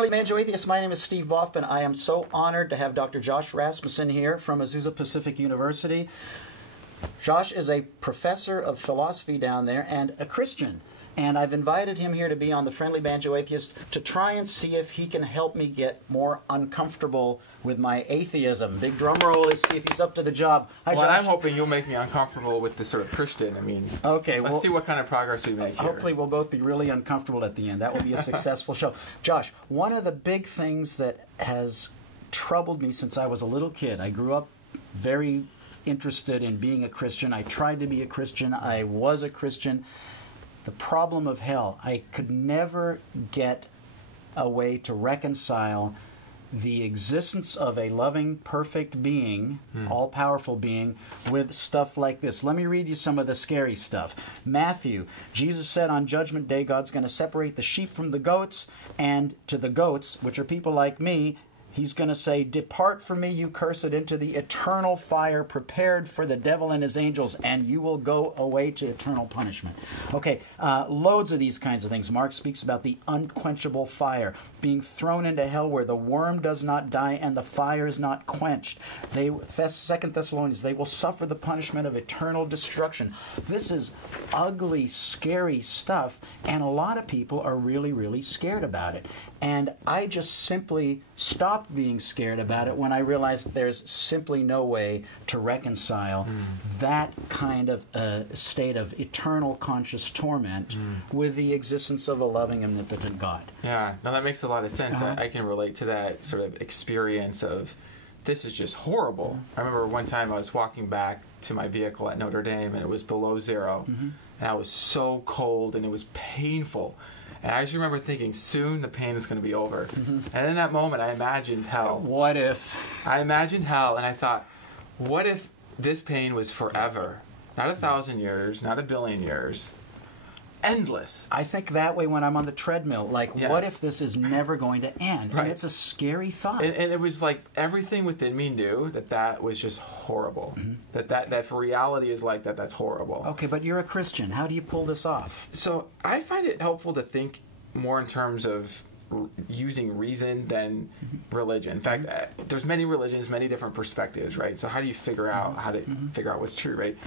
Friendly Banjo Atheist. My name is Steve Boffman. I am so honored to have Dr. Josh Rasmussen here from Azusa Pacific University. Josh is a professor of philosophy down there and a Christian. And I've invited him here to be on the Friendly Banjo Atheist to try and see if he can help me get more uncomfortable with my atheism. Big drum roll. Let's see if he's up to the job. Hi, well, Josh. I'm hoping you'll make me uncomfortable with the sort of Christian. I mean, okay, let's see what kind of progress we make here. Hopefully we'll both be really uncomfortable at the end. That will be a successful show. Josh, one of the big things that has troubled me since I was a little kid, I grew up very interested in being a Christian. I tried to be a Christian. I was a Christian. The problem of hell. I could never get a way to reconcile the existence of a loving, perfect being, all-powerful being, with stuff like this. Let me read you some of the scary stuff. Matthew, Jesus said on Judgment Day, God's going to separate the sheep from the goats, and to the goats, which are people like me, He's going to say, "Depart from me, you cursed, into the eternal fire prepared for the devil and his angels, and you will go away to eternal punishment." Okay, loads of these kinds of things. Mark speaks about the unquenchable fire, being thrown into hell where the worm does not die and the fire is not quenched. 2 Thessalonians, they will suffer the punishment of eternal destruction. This is ugly, scary stuff, and a lot of people are really, really scared about it. And I just simply stopped being scared about it when I realized there's simply no way to reconcile that kind of state of eternal conscious torment with the existence of a loving, omnipotent God. Yeah, no, that makes a lot of sense. I can relate to that sort of experience of, this is just horrible. I remember one time I was walking back to my vehicle at Notre Dame, and it was below zero, and I was so cold, and it was painful. And I just remember thinking, soon the pain is going to be over. And in that moment, I imagined hell. What if? I imagined hell, and I thought, what if this pain was forever? Not 1,000 years, not 1,000,000,000 years. Endless. I think that way when I'm on the treadmill. Like, what if this is never going to end? Right. And it's a scary thought. And it was like everything within me knew that that was just horrible. That if reality is like that, that's horrible. Okay, but you're a Christian. How do you pull this off? So I find it helpful to think more in terms of using reason than religion. In fact, there's many religions, many different perspectives, right? So how do you figure out how to figure out what's true, right?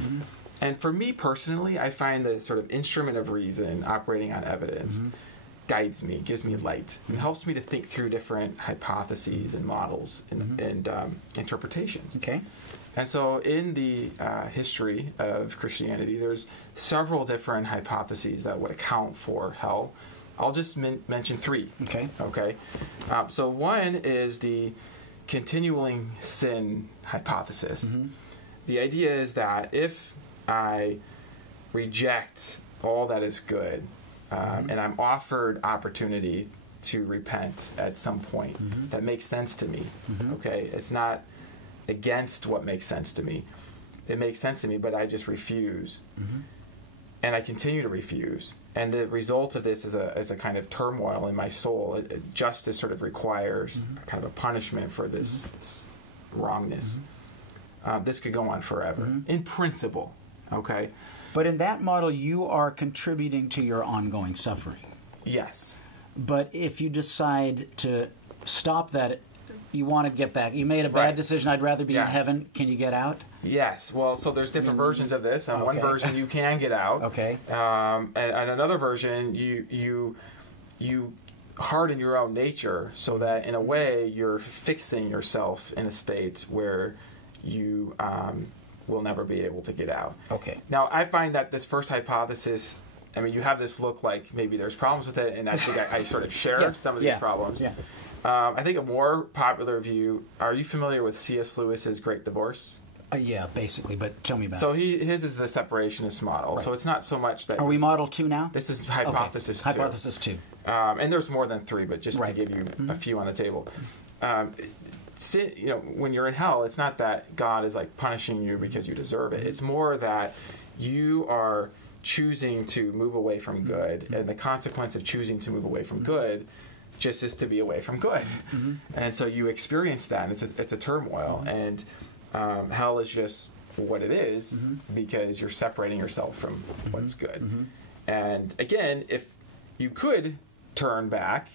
And for me personally, I find the sort of instrument of reason operating on evidence guides me, gives me light, and helps me to think through different hypotheses and models and interpretations. Okay. And so in the history of Christianity, there's several different hypotheses that would account for hell. I'll just mention three. Okay. Okay. So one is the continuing sin hypothesis. The idea is that if I reject all that is good, and I'm offered opportunity to repent at some point that makes sense to me. Okay, it's not against what makes sense to me. It makes sense to me, but I just refuse, and I continue to refuse. And the result of this is a kind of turmoil in my soul. Justice sort of requires kind of a punishment for this wrongness. This could go on forever, in principle. Okay. But in that model, you are contributing to your ongoing suffering. Yes. But if you decide to stop that, you want to get back. You made a bad decision. I'd rather be in heaven. Can you get out? Yes. Well, so there's different versions of this. On one version, you can get out. Okay. And another version, you harden your own nature so that, in a way, you're fixing yourself in a state where you will never be able to get out. Okay. Now, I find that this first hypothesis, I mean, you have this look like maybe there's problems with it, and I think I sort of share some of these problems. Yeah. I think a more popular view, are you familiar with C.S. Lewis's Great Divorce? Yeah, basically, but tell me about it. So his is the separationist model. Right. So it's not so much that... Are we model 2 now? This is hypothesis 2. Hypothesis 2. And there's more than 3, but just to give you a few on the table. When you're in hell, it's not that God is like punishing you because you deserve it. It's more that you are choosing to move away from good, and the consequence of choosing to move away from good just is to be away from good. And so you experience that, and it's a turmoil, and hell is just what it is because you're separating yourself from what's good. And again, if you could turn back,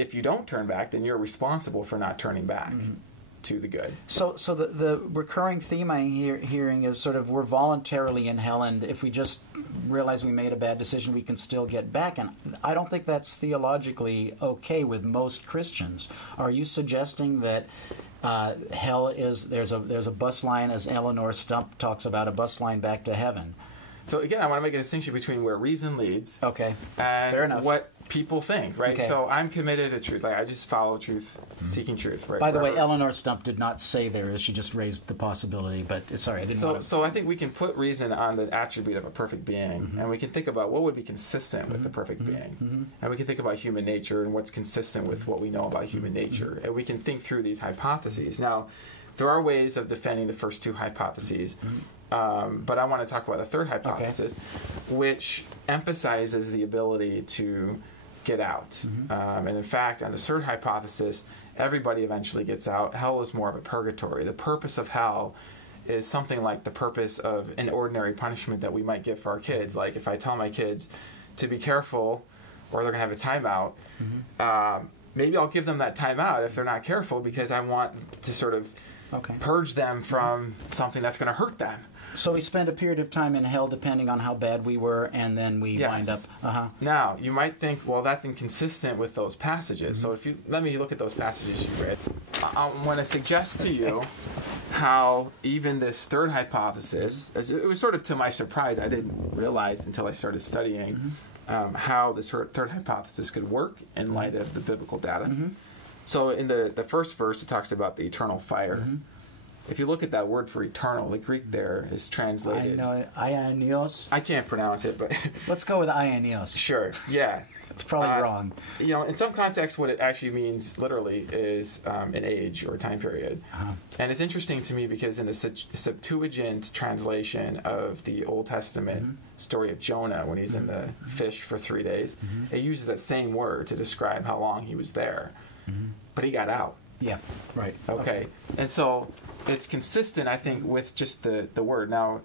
if you don't turn back, then you're responsible for not turning back to the good. So the recurring theme I'm hearing is sort of we're voluntarily in hell, and if we just realize we made a bad decision, we can still get back. And I don't think that's theologically okay with most Christians. Are you suggesting that hell is there's a bus line, as Eleanor Stump talks about, a bus line back to heaven? So again, I want to make a distinction between where reason leads, okay, and fair enough, what people think, right? Okay. So I'm committed to truth. Like I just follow truth, seeking truth, right? By the way, Eleanor Stump did not say there is. She just raised the possibility, but sorry, I didn't want to... So I think we can put reason on the attribute of a perfect being, and we can think about what would be consistent with the perfect being. And we can think about human nature and what's consistent with what we know about human nature. And we can think through these hypotheses. Now, there are ways of defending the first two hypotheses, but I want to talk about the third hypothesis, which emphasizes the ability to get out. And in fact, on the third hypothesis, everybody eventually gets out. Hell is more of a purgatory. The purpose of hell is something like the purpose of an ordinary punishment that we might give for our kids. Like if I tell my kids to be careful or they're going to have a timeout, maybe I'll give them that timeout if they're not careful because I want to sort of purge them from something that's going to hurt them. So we spend a period of time in hell depending on how bad we were, and then we wind up... Now, you might think, well, that's inconsistent with those passages. So if you let me look at those passages you read. I want to suggest to you how even this third hypothesis, it was sort of to my surprise, I didn't realize until I started studying how this third hypothesis could work in light of the biblical data. So in the first verse, it talks about the eternal fire. If you look at that word for eternal, the Greek there is translated... Aionios? I can't pronounce it, but... Let's go with aionios. Sure, yeah. It's probably wrong. You know, in some contexts, what it actually means, literally, is an age or a time period. And it's interesting to me because in the Septuagint translation of the Old Testament story of Jonah, when he's in the fish for 3 days, it uses that same word to describe how long he was there. But he got out. Yeah, right. Okay. And so it's consistent, I think, with just the word. Now,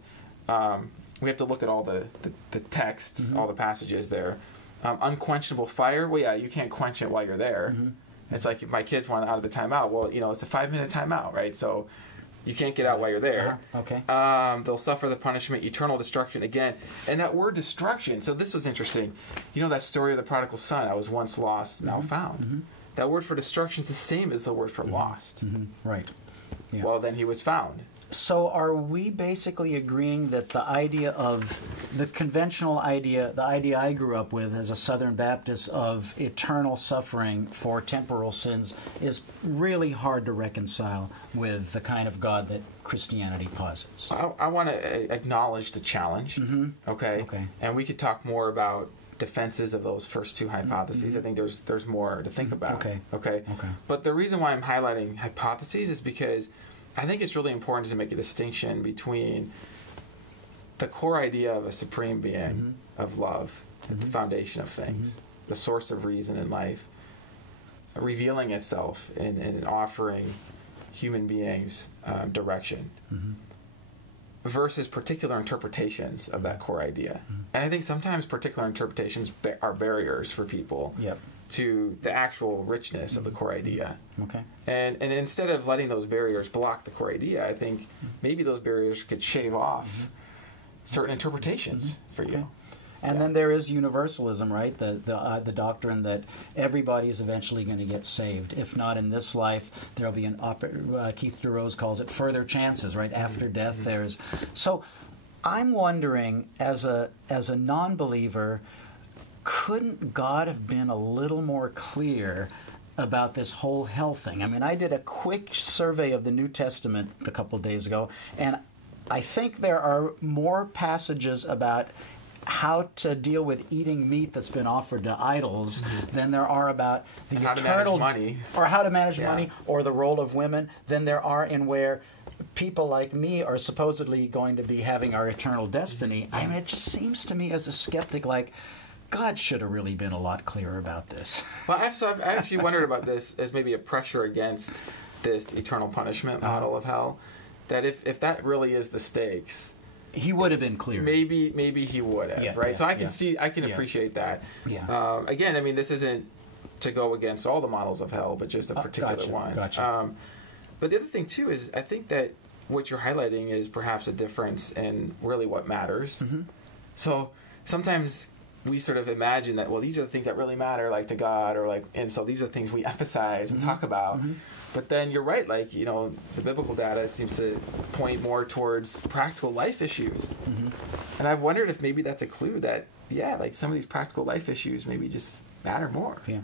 we have to look at all the texts, all the passages there. Unquenchable fire, well, yeah, you can't quench it while you're there. It's like if my kids want out of the timeout. Well, you know, it's a 5-minute timeout, right? So you can't get out while you're there. They'll suffer the punishment, eternal destruction again. And that word destruction, so this was interesting. You know that story of the prodigal son, I was once lost, now found. That word for destruction is the same as the word for lost. Right. Yeah. Well, then he was found. So are we basically agreeing that the idea of, the conventional idea, the idea I grew up with as a Southern Baptist of eternal suffering for temporal sins is really hard to reconcile with the kind of God that Christianity posits? I want to acknowledge the challenge, okay? And we could talk more about defenses of those first two hypotheses. I think there's more to think about. Okay. But the reason why I'm highlighting hypotheses is because I think it's really important to make a distinction between the core idea of a supreme being, of love, at the foundation of things, the source of reason in life, revealing itself in offering human beings direction, versus particular interpretations of that core idea. And I think sometimes particular interpretations are barriers for people to the actual richness of the core idea. And instead of letting those barriers block the core idea, I think maybe those barriers could shave off certain interpretations for you. And then there is universalism, right? The doctrine that everybody is eventually going to get saved. If not in this life, there'll be Keith DeRose calls it further chances, right? After death, there's... So I'm wondering, as a non-believer, couldn't God have been a little more clear about this whole hell thing? I mean, I did a quick survey of the New Testament a couple of days ago, and I think there are more passages about how to deal with eating meat that's been offered to idols than there are about the eternal money, or how to manage money, or the role of women, than there are in where people like me are supposedly going to be having our eternal destiny. I mean, it just seems to me as a skeptic like God should have really been a lot clearer about this. Well, I've actually wondered about this as maybe a pressure against this eternal punishment model of hell, that if that really is the stakes, he would have been clear. Maybe he would have, right? So I can appreciate that. Again, I mean, this isn't to go against all the models of hell, but just a particular one. Gotcha. But the other thing, too, is I think that what you're highlighting is perhaps a difference in really what matters. Mm-hmm. So sometimes we sort of imagine that, well, these are the things that really matter, like to God, and so these are the things we emphasize and talk about. Mm-hmm. But then you're right, the biblical data seems to point more towards practical life issues. Mm-hmm. And I've wondered if maybe that's a clue that, some of these practical life issues maybe just matter more. Yeah.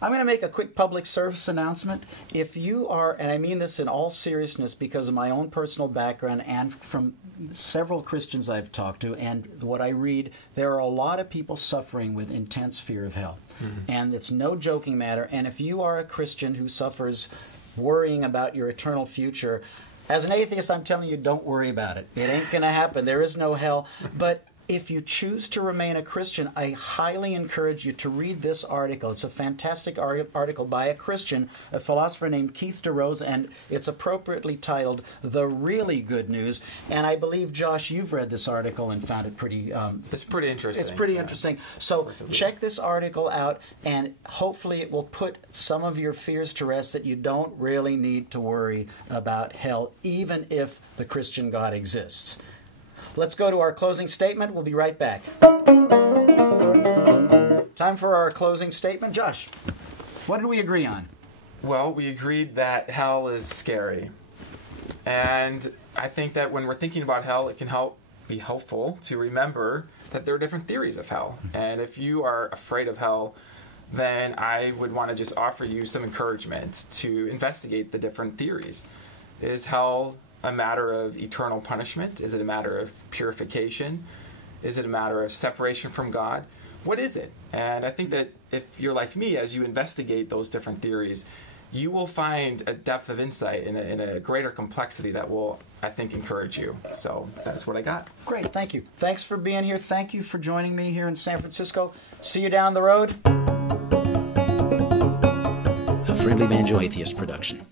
I'm going to make a quick public service announcement. If you are, and I mean this in all seriousness because of my own personal background and from several Christians I've talked to and what I read, there are a lot of people suffering with intense fear of hell. Mm-hmm. And it's no joking matter. And if you are a Christian who suffers worrying about your eternal future, as an atheist, I'm telling you, don't worry about it. It ain't going to happen. There is no hell. But if you choose to remain a Christian, I highly encourage you to read this article. It's a fantastic article by a Christian, a philosopher named Keith DeRose, and it's appropriately titled The Really Good News. And I believe, Josh, you've read this article and found it pretty... it's pretty interesting. It's pretty interesting. So check this article out, and hopefully it will put some of your fears to rest that you don't really need to worry about hell, even if the Christian God exists. Let's go to our closing statement. We'll be right back. Time for our closing statement. Josh, what did we agree on? Well, we agreed that hell is scary. And I think that when we're thinking about hell, it can be helpful to remember that there are different theories of hell. And if you are afraid of hell, then I would want to just offer you some encouragement to investigate the different theories. Is hell a matter of eternal punishment? Is it a matter of purification? Is it a matter of separation from God? What is it? And I think that if you're like me, as you investigate those different theories, you will find a depth of insight in a greater complexity that will, I think, encourage you. So that's what I got. Great, thank you. Thanks for being here. Thank you for joining me here in San Francisco. See you down the road. A Friendly Banjo Atheist production.